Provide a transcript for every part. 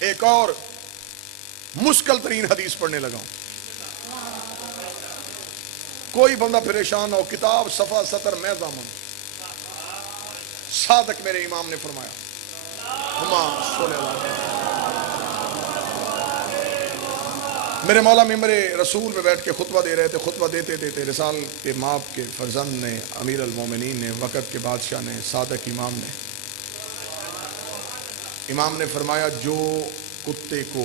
ایک اور مشکل ترین حدیث پڑھنے لگا ہوں. کوئی بندہ پریشان ہو، کتاب صفحہ سطر میں ضامن. صادق میرے امام نے فرمایا، میرے مولا ممبر رسول میں بیٹھ کے خطبہ دے رہے تھے. خطبہ دیتے دیتے رسال کے ماپ کے فرزند نے، امیر المومنین نے، وقت کے بادشاہ نے، صادق امام نے فرمایا، جو کتے کو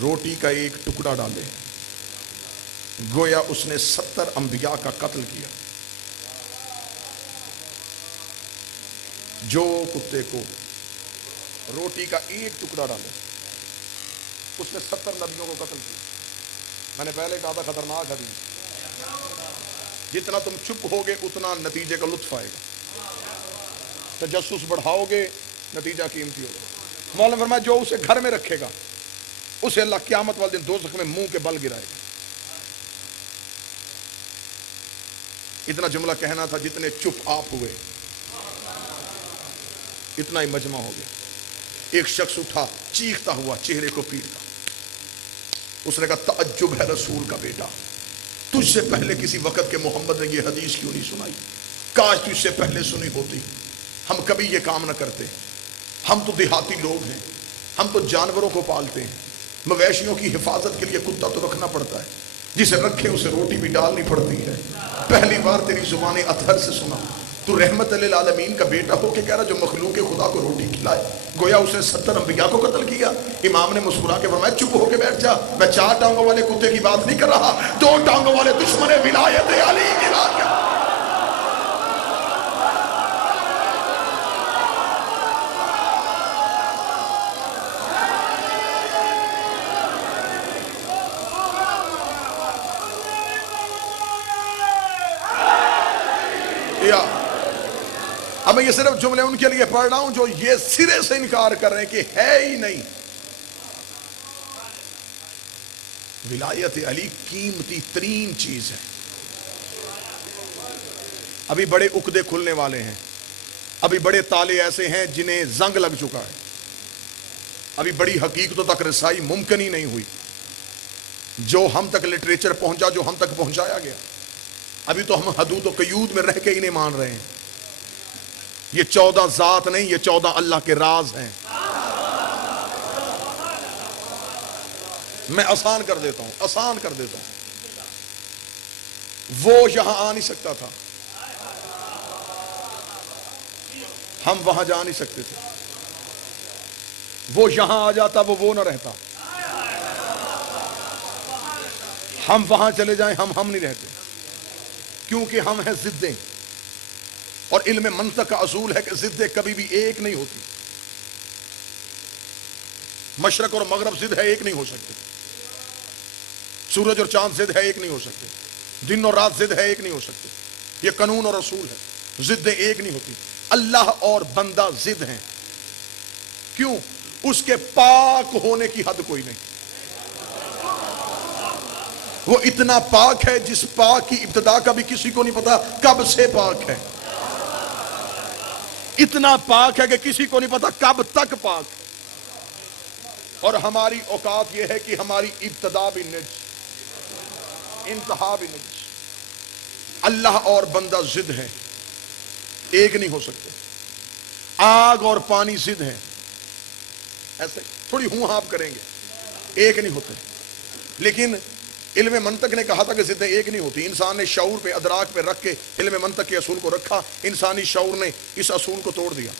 روٹی کا ایک ٹکڑا ڈالے گویا اس نے 70 انبیاء کا قتل کیا. جو کتے کو روٹی کا ایک ٹکڑا ڈالے اس نے 70 نبیوں کو قتل کیا. میں نے پہلے کہا تھا خطرناک حدیث. جتنا تم چپ ہوگے اتنا نتیجے کا لطف آئے گا. تجسس بڑھاؤ گے نتیجہ قیمتی ہوگا. مولانا فرمایا، جو اسے گھر میں رکھے گا اسے اللہ قیامت والے دن دوزخ میں منہ کے بل گرائے گا. اتنا جملہ کہنا تھا. جتنے چپ آپ ہوئے اتنا ہی مجمع ہو گیا. ایک شخص اٹھا چیختا ہوا چہرے کو پیٹتا. اس نے کہا، تعجب ہے رسول کا بیٹا، تجھ سے پہلے کسی وقت کے محمد نے یہ حدیث کیوں نہیں سنائی؟ کاش تجھ سے پہلے سنی ہوتی. ہم کبھی یہ کام نہ کرتے. ہم تو دیہاتی لوگ ہیں، ہم تو جانوروں کو پالتے ہیں. مویشیوں کی حفاظت کے لیے کتا تو رکھنا پڑتا ہے، جسے رکھے اسے روٹی بھی ڈالنی پڑتی ہے. پہلی بار تیری زبان اطہر سے سنا. تو رحمت للعالمین کا بیٹا ہو کے کہہ رہا جو مخلوق خدا کو روٹی کھلائے، گویا اسے 70 انبیاء کو قتل کیا. امام نے مسکرا کے فرمایا، چپ ہو کے بیٹھ جا. میں 4 ٹانگوں والے کتے کی بات نہیں کر رہا، 2 ٹانگوں والے دشمن ولایت علی کی بات کر. اب میں یہ صرف جملے ان کے لیے پڑھ رہا ہوں جو یہ سرے سے انکار کر رہے ہیں کہ ہے ہی نہیں. ولایت علی قیمتی ترین چیز ہے. ابھی بڑے عقدے کھلنے والے ہیں. ابھی بڑے تالے ایسے ہیں جنہیں زنگ لگ چکا ہے. ابھی بڑی حقیقتوں تک رسائی ممکن ہی نہیں ہوئی. جو ہم تک لٹریچر پہنچا، جو ہم تک پہنچایا گیا، ابھی تو ہم حدود و قیود میں رہ کے ہی نہیں مان رہے ہیں. یہ 14 ذات نہیں، یہ 14 اللہ کے راز ہیں. میں آسان کر دیتا ہوں. وہ یہاں آ نہیں سکتا تھا، ہم وہاں جا نہیں سکتے تھے. وہ یہاں آ جاتا وہ نہ رہتا. ہم وہاں چلے جائیں ہم نہیں رہتے، کیونکہ ہم ہیں ضدیں. اور علم منطق کا اصول ہے کہ ضدیں کبھی بھی ایک نہیں ہوتی. مشرق اور مغرب ضد ہے، ایک نہیں ہو سکتے. سورج اور چاند ضد ہے، ایک نہیں ہو سکتے. دن اور رات ضد ہے، ایک نہیں ہو سکتے. یہ قانون اور اصول ہے. ضدیں ایک نہیں ہوتی. اللہ اور بندہ ضد ہیں. کیوں؟ اس کے پاک ہونے کی حد کوئی نہیں. وہ اتنا پاک ہے جس پاک کی ابتدا کا بھی کسی کو نہیں پتا کب سے پاک ہے. اتنا پاک ہے کہ کسی کو نہیں پتا کب تک پاک. اور ہماری اوقات یہ ہے کہ ہماری ابتدا بھی نجس، انتہا بھی نجس. اللہ اور بندہ ضد ہے، ایک نہیں ہو سکتے. آگ اور پانی ضد ہے، ایسے تھوڑی ہوں آپ کریں گے، ایک نہیں ہوتے. لیکن علم منطق نے کہا تھا کہ ضدیں ایک نہیں ہوتی. انسان نے شعور پہ، ادراک پہ رکھ کے علم منطق کے اصول کو رکھا. انسانی شعور نے اس اصول کو توڑ دیا.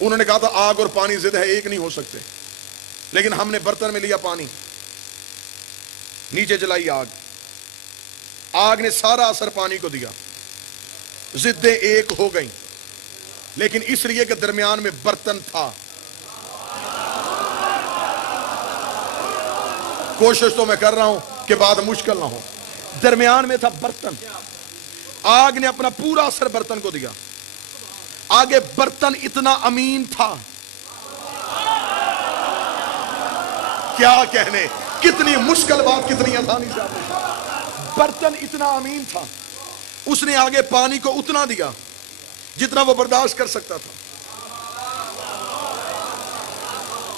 انہوں نے کہا تھا آگ اور پانی ضد ہے، ایک نہیں ہو سکتے. لیکن ہم نے برتن میں لیا پانی، نیچے جلائی آگ نے سارا اثر پانی کو دیا. ضدیں ایک ہو گئیں، لیکن اس لیے کہ درمیان میں برتن تھا. کوشش تو میں کر رہا ہوں کہ بات مشکل نہ ہو. درمیان میں تھا برتن. آگ نے اپنا پورا اثر برتن کو دیا. آگے برتن اتنا امین تھا، کیا کہنے، کتنی مشکل بات کتنی آسانی سے آپ نے. برتن اتنا امین تھا، اس نے آگے پانی کو اتنا دیا جتنا وہ برداشت کر سکتا تھا.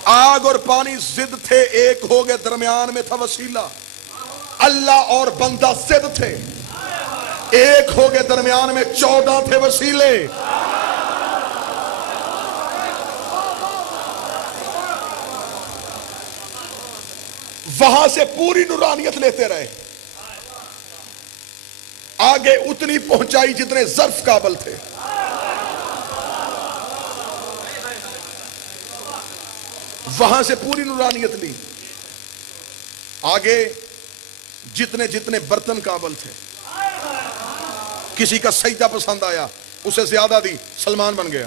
آگ اور پانی ضد تھے، ایک ہو گئے، درمیان میں تھا وسیلہ۔ اللہ اور بندہ ضد تھے، ایک ہو گئے، درمیان میں 14 تھے وسیلے۔ وہاں سے پوری نورانیت لیتے رہے، آگے اتنی پہنچائی جتنے ظرف قابل تھے۔ وہاں سے پوری نورانیت لی، آگے جتنے جتنے برتن قابل تھے۔ کسی کا سجدہ پسند آیا، اسے زیادہ دی، سلمان بن گیا۔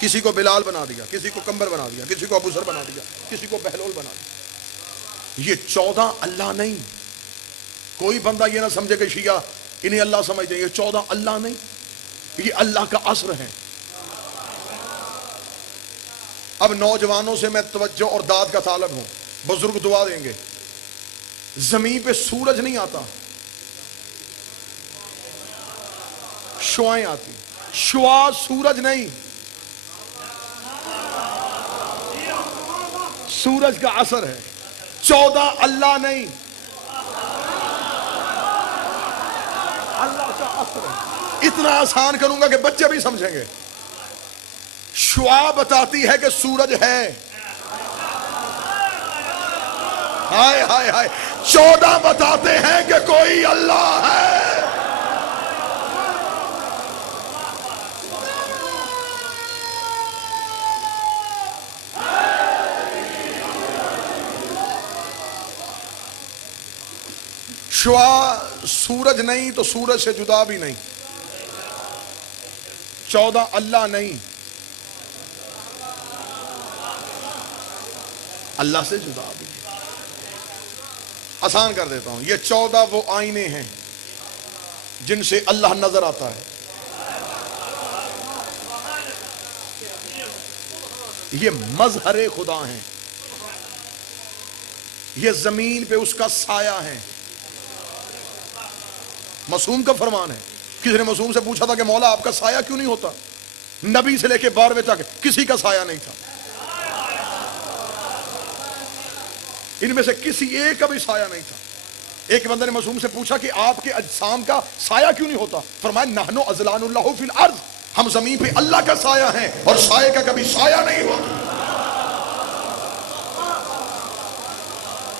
کسی کو بلال بنا دیا، کسی کو کمبر بنا دیا، کسی کو ابو ذر بنا دیا، کسی کو بہلول بنا دیا۔ یہ 14 اللہ نہیں۔ کوئی بندہ یہ نہ سمجھے کہ شیعہ انہیں اللہ سمجھتے ہیں، یہ 14 اللہ نہیں، یہ اللہ کا اثر ہے۔ اب نوجوانوں سے میں توجہ اور داد کا طالب ہوں، بزرگ دعا دیں گے۔ زمین پہ سورج نہیں آتا، شعائیں آتی۔ شعاع سورج نہیں، سورج کا اثر ہے۔ 14 اللہ نہیں، اللہ کا اثر ہے۔ اتنا آسان کروں گا کہ بچے بھی سمجھیں گے۔ شعاع بتاتی ہے کہ سورج ہے، ہائے ہائے ہائے۔ 14 بتاتے ہیں کہ کوئی اللہ ہے۔ شعاع سورج نہیں تو سورج سے جدا بھی نہیں۔ 14 اللہ نہیں، اللہ سے جدا بھی۔ آسان کر دیتا ہوں، یہ 14 وہ آئینے ہیں جن سے اللہ نظر آتا ہے۔ یہ مظہر خدا ہیں، یہ زمین پہ اس کا سایہ ہے۔ معصوم کا فرمان ہے۔ کسی نے معصوم سے پوچھا تھا کہ مولا آپ کا سایہ کیوں نہیں ہوتا؟ نبی سے لے کے 12ویں تک کسی کا سایہ نہیں تھا، ان میں سے کسی ایک کا بھی سایہ نہیں تھا۔ ایک بندے نے معصوم سے پوچھا کہ آپ کے اجسام کا سایہ کیوں نہیں ہوتا؟ فرمایا نحنو اذلان اللہ فی الارض، ہم زمین پہ اللہ کا سایہ ہیں اور سایہ کا کبھی سایہ نہیں ہوتا۔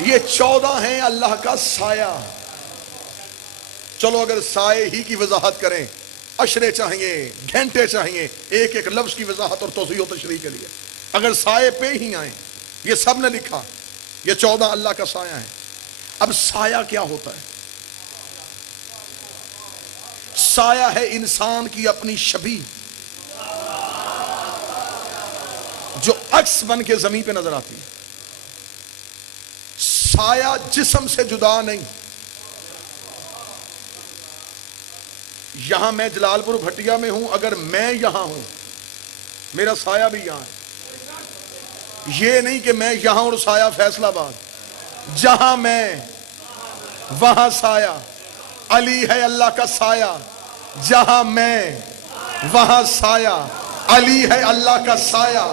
یہ 14 ہیں اللہ کا سایہ۔ چلو اگر سائے ہی کی وضاحت کریں، اشرے چاہیے، گھنٹے چاہیے ایک ایک لفظ کی وضاحت اور توضیح و تشریح کے لیے۔ اگر سائے پہ ہی آئیں، یہ سب نے لکھا یہ 14 اللہ کا سایہ ہے۔ اب سایہ کیا ہوتا ہے؟ سایہ ہے انسان کی اپنی شبیہ جو عکس بن کے زمین پہ نظر آتی ہے۔ سایہ جسم سے جدا نہیں۔ یہاں میں جلال پور بھٹیا میں ہوں، اگر میں یہاں ہوں میرا سایہ بھی یہاں ہے۔ یہ نہیں کہ میں یہاں اور سایہ فیصل آباد، جہاں میں وہاں سایہ۔ علی ہے اللہ کا سایہ، جہاں میں وہاں سایہ۔ علی ہے اللہ کا سایہ،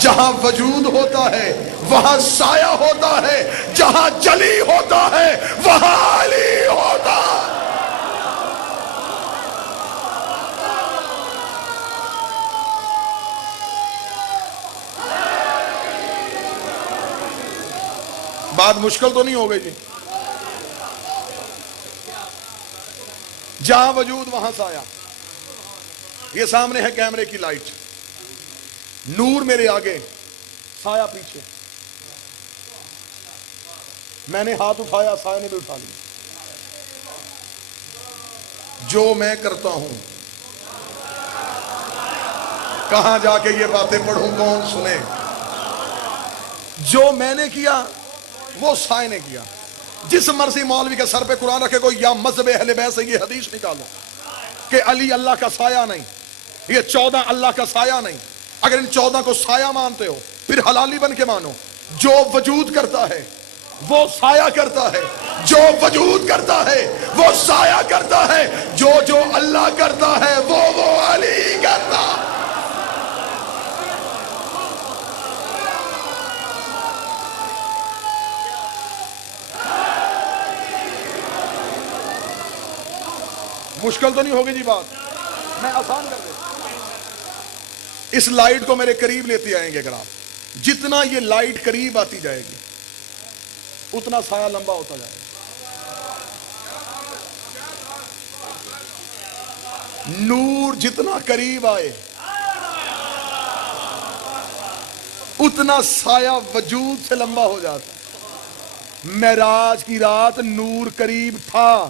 جہاں وجود ہوتا ہے وہاں سایہ ہوتا ہے، جہاں جلی ہوتا ہے وہاں علی ہوتا ہے۔ بات مشکل تو نہیں ہو گئی جی؟ جہاں وجود وہاں سایہ۔ یہ سامنے ہے کیمرے کی لائٹ، نور میرے آگے، سایہ پیچھے۔ میں نے ہاتھ اٹھایا، سایہ نے بھی اٹھا لیا۔ جو میں کرتا ہوں کہاں جا کے یہ باتیں پڑھوں، کون سنے؟ جو میں نے کیا وہ سائے نے کیا۔ جس مرضی مولوی کے سر پہ قرآن رکھے کو یا مذہب اہل بیت سے یہ حدیث نکالو کہ علی اللہ کا سایہ نہیں، یہ 14 اللہ کا سایہ نہیں۔ اگر ان 14 کو سایہ مانتے ہو پھر حلالی بن کے مانو۔ جو وجود کرتا ہے وہ سایہ کرتا ہے، جو وجود کرتا ہے وہ سایہ کرتا ہے، جو اللہ کرتا ہے وہ علی کرتا ہے۔ مشکل تو نہیں ہوگی جی بات، میں آسان کر دیتا. اس لائٹ کو میرے قریب لیتے آئیں گے اگر آپ، جتنا یہ لائٹ قریب آتی جائے گی اتنا سایہ لمبا ہوتا جائے گا. نور جتنا قریب آئے اتنا سایہ وجود سے لمبا ہو جاتا ہے. معراج کی رات نور قریب تھا،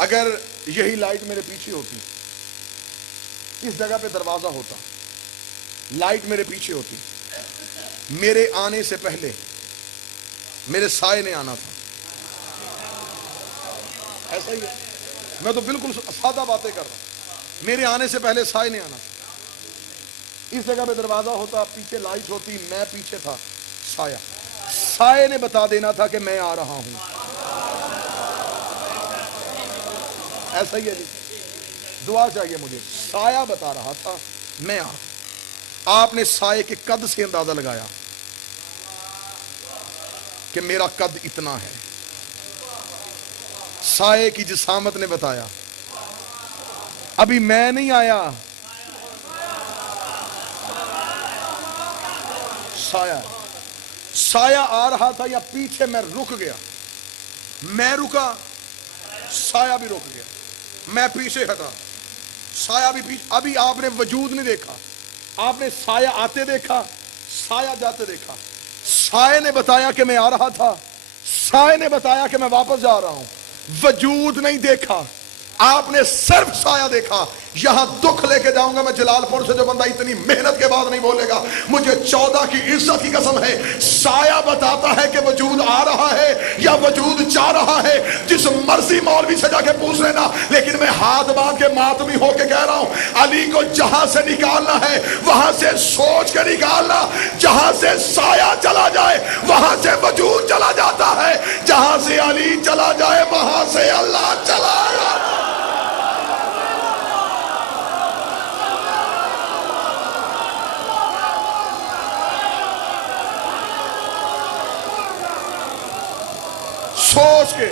اگر یہی لائٹ میرے پیچھے ہوتی، اس جگہ پہ دروازہ ہوتا، لائٹ میرے پیچھے ہوتی، میرے آنے سے پہلے میرے سائے نے آنا تھا. ایسا ہی ہے، میں تو بالکل سادہ باتیں کر رہا ہوں. میرے آنے سے پہلے سائے نے آنا تھا. اس جگہ پہ دروازہ ہوتا، پیچھے لائٹ ہوتی، میں پیچھے تھا، سایہ. سائے نے بتا دینا تھا کہ میں آ رہا ہوں. ایسا ہی ہے جی، دعا چاہیے مجھے. سایہ بتا رہا تھا میں آ. آپ نے سائے کے قد سے اندازہ لگایا کہ میرا قد اتنا ہے. سائے کی جسامت نے بتایا ابھی میں نہیں آیا، سایہ. سایہ آ رہا تھا یا پیچھے میں رک گیا. میں رکا، سایہ بھی رک گیا. میں پیچھے ہٹا، سایہ بھی پیچھے. ابھی آپ نے وجود نہیں دیکھا، آپ نے سایہ آتے دیکھا، سایہ جاتے دیکھا. سایہ نے بتایا کہ میں آ رہا تھا، سایہ نے بتایا کہ میں واپس جا رہا ہوں. وجود نہیں دیکھا، آپ نے صرف سایہ دیکھا. یہاں دکھ لے کے جاؤں گا میں جلال پور سے. جو بندہ اتنی محنت کے بعد نہیں بولے گا مجھے 14 کی عزت کی قسم ہے، سایہ بتاتا ہے کہ وجود آ رہا ہے یا وجود جا رہا ہے. جس مرضی مولوی سے جا کے پوچھ لینا، لیکن میں ہاتھ باندھ کے ماتمی ہو کے کہہ رہا ہوں، علی کو جہاں سے نکالنا ہے وہاں سے سوچ کے نکالنا. جہاں سے سایہ چلا جائے وہاں سے وجود چلا جاتا ہے، جہاں سے علی چلا جائے وہاں سے اللہ چلا جاتا ہے. سوچ کے،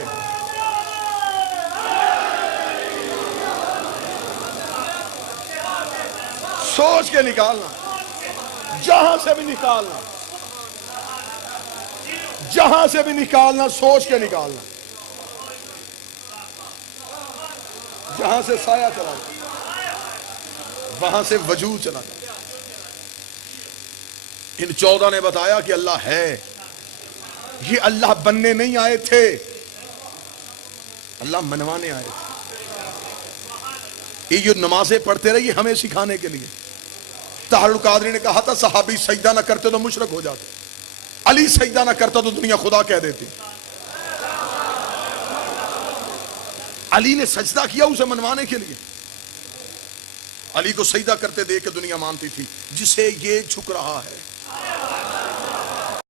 سوچ کے نکالنا، جہاں سے بھی نکالنا، جہاں سے بھی نکالنا، سوچ کے نکالنا. جہاں سے سایہ چلا جائے وہاں سے وجود چلا جائے. ان 14 نے بتایا کہ اللہ ہے. یہ اللہ بننے نہیں آئے تھے، اللہ منوانے آئے تھے. یہ جو نمازیں پڑھتے رہے یہ ہمیں سکھانے کے لیے. طاہر القادری نے کہا تھا صحابی سجدہ نہ کرتے تو مشرک ہو جاتے، علی سجدہ نہ کرتا تو دنیا خدا کہہ دیتی. علی نے سجدہ کیا اسے منوانے کے لیے. علی کو سجدہ کرتے دیکھ کے دنیا مانتی تھی جسے یہ جھک رہا ہے